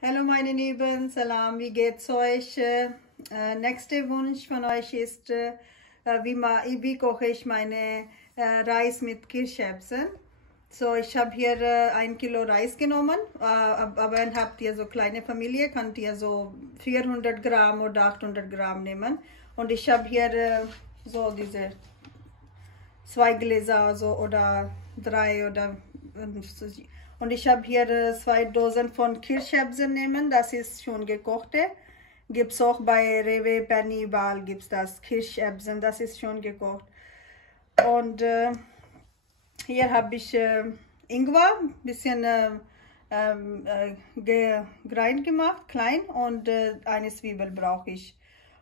Hallo meine Lieben, Salam, wie geht's euch? Nächster Wunsch von euch ist, wie koche ich meine Reis mit Kirscherbsen. So, ich habe hier 1 Kilo Reis genommen, aber wenn habt ihr so kleine Familie, könnt ihr so 400 Gramm oder 800 Gramm nehmen. Und ich habe hier so diese 2 Gläser so, oder 3 oder und ich habe hier 2 Dosen von Kirscherbsen nehmen, das ist schon gekochte. Gibt es auch bei Rewe, Penny, überall gibt es das Kirscherbsen, das ist schon gekocht. Und hier habe ich Ingwer, ein bisschen grind gemacht, klein, und eine Zwiebel brauche ich.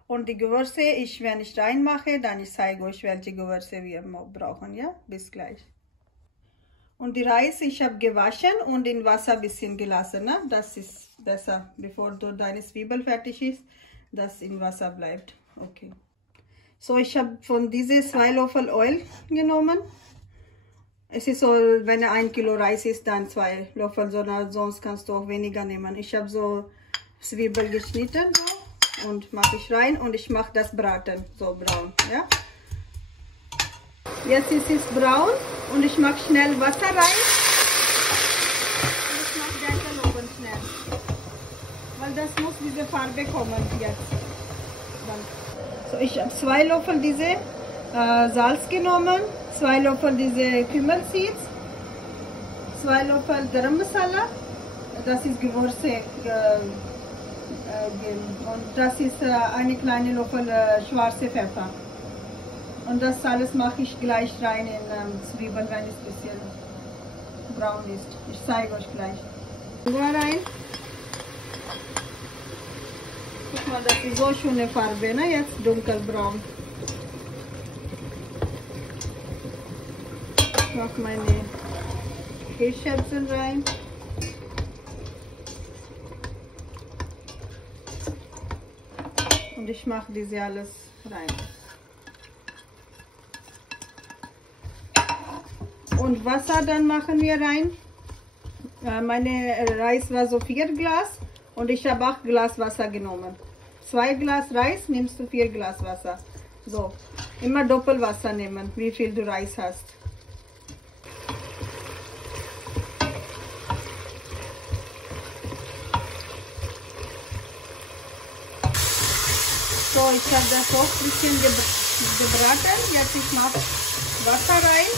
Und die Gewürze, wenn ich reinmache, dann ich zeige euch, welche Gewürze wir brauchen. Ja, bis gleich. Und die Reis, ich habe gewaschen und in Wasser ein bisschen gelassen. Ne? Das ist besser, bevor deine Zwiebel fertig ist, dass in Wasser bleibt. Okay. So, ich habe von diese 2 Löffel Öl genommen. Es ist so, wenn 1 Kilo Reis ist, dann 2 Löffel, sondern sonst kannst du auch weniger nehmen. Ich habe so Zwiebel geschnitten so, und mache ich rein und ich mache das Braten so braun. Ja? Jetzt ist es braun und ich mache schnell Wasser rein. Und ich mache Deckel oben schnell. Weil das muss diese Farbe kommen jetzt. So, ich habe 2 Löffel diese Salz genommen, 2 Löffel diese Kümmelseeds, 2 Löffel Garam Masala, das ist Gewürze, und das ist eine kleine Löffel schwarze Pfeffer. Und das alles mache ich gleich rein in Zwiebeln, wenn es ein bisschen braun ist. Ich zeige euch gleich. Rein. Guck mal, das ist so schöne Farbe, ne? Jetzt dunkelbraun. Ich mache meine Kirscherbsen rein. Und ich mache diese alles rein. Und Wasser dann machen wir rein. Meine Reis war so 4 Glas und ich habe 8 Glas Wasser genommen. 2 Glas Reis nimmst du 4 Glas Wasser. So, immer Doppelwasser nehmen, wie viel du Reis hast. So, ich habe das auch ein bisschen gebraten. Jetzt ich mache Wasser rein.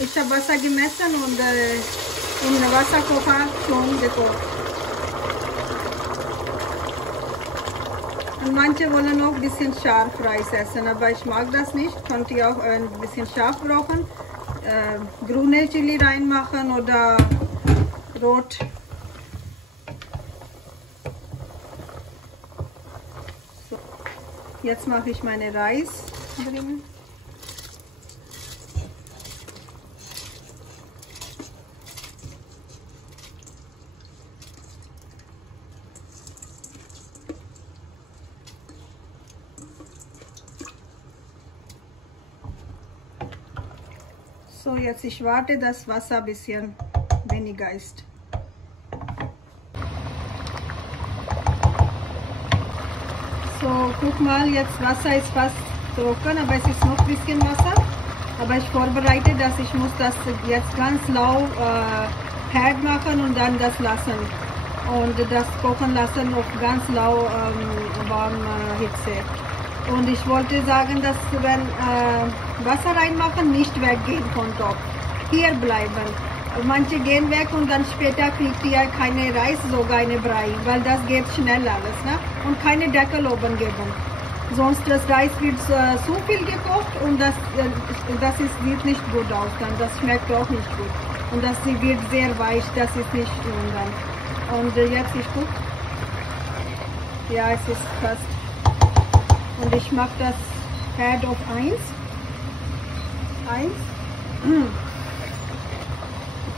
Ich habe Wasser gemessen und in der Wasserkocher schon gekocht. Und manche wollen auch ein bisschen scharf Reis essen, aber ich mag das nicht. Könnt ihr auch ein bisschen scharf brauchen. Grüne Chili reinmachen oder rot. So. Jetzt mache ich meine Reis drin. So, jetzt ich warte, dass Wasser ein bisschen weniger ist. So, guck mal, jetzt Wasser ist fast trocken, aber es ist noch ein bisschen Wasser. Aber ich vorbereite das, ich muss das jetzt ganz lau Herd machen und dann das lassen. Und das kochen lassen auf ganz lau warme Hitze. Und ich wollte sagen, dass wenn Wasser reinmachen, nicht weggehen von Topf. Hier bleiben. Manche gehen weg und dann später kriegt ihr keine Reis, sogar eine Brei, weil das geht schnell alles. Ne? Und keine Deckel oben geben. Sonst das Reis wird zu viel gekocht und das sieht nicht gut aus. Dann. Das schmeckt auch nicht gut. Und das wird sehr weich, das ist nicht schön dann. Und jetzt ich gucke. Ja, es ist fast. Und ich mache das Herd auf 1.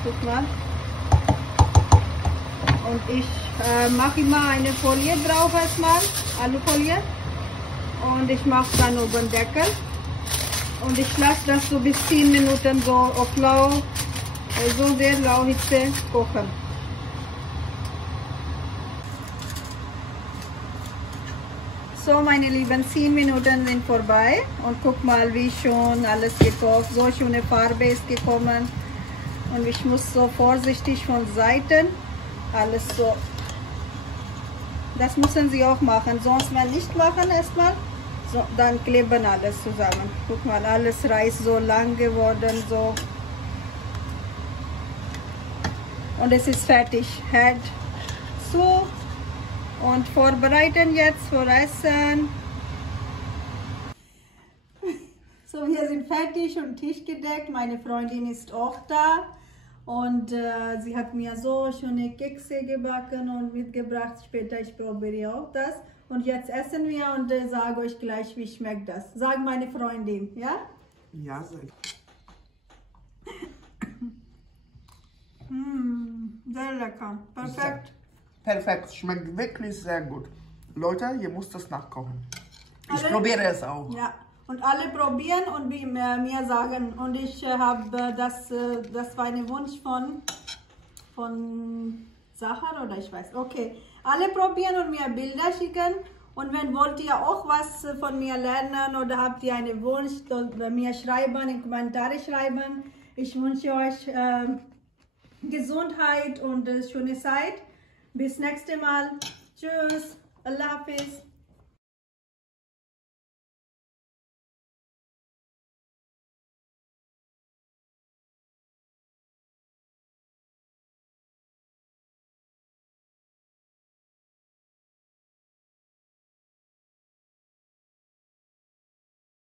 Guck mal. Und ich mache immer eine Folie drauf erstmal, Alufolie. Und ich mache dann oben Deckel. Und ich lasse das so bis 10 Minuten so auf lau, so sehr lau Hitze kochen. So, meine Lieben, 10 Minuten sind vorbei und guck mal, wie schon alles gekocht. So schöne Farbe ist gekommen und ich muss so vorsichtig von Seiten alles so. Das müssen Sie auch machen, sonst mal nicht machen erstmal. So, dann kleben alles zusammen. Guck mal, alles Reis so lang geworden, so. Und es ist fertig. Herd zu und vorbereiten jetzt für Essen. So, wir sind fertig und Tisch gedeckt. Meine Freundin ist auch da. Und sie hat mir so schöne Kekse gebacken und mitgebracht. Später ich probiere auch das. Und jetzt essen wir und sage euch gleich, wie schmeckt das. Sag meine Freundin, ja? Ja, sehr. Sehr lecker. Perfekt. Perfekt, schmeckt wirklich sehr gut. Leute, ihr müsst das nachkochen. Ich Alle? probiere es auch. Ja. Und alle probieren und mir sagen. Und ich habe das war ein Wunsch von Sahar oder ich weiß. Okay. Alle probieren und mir Bilder schicken. Und wenn wollt ihr auch was von mir lernen oder habt ihr einen Wunsch, mir schreiben, in Kommentare schreiben. Ich wünsche euch Gesundheit und schöne Zeit. Bis nächste Mal. Tschüss. Allah Hafiz.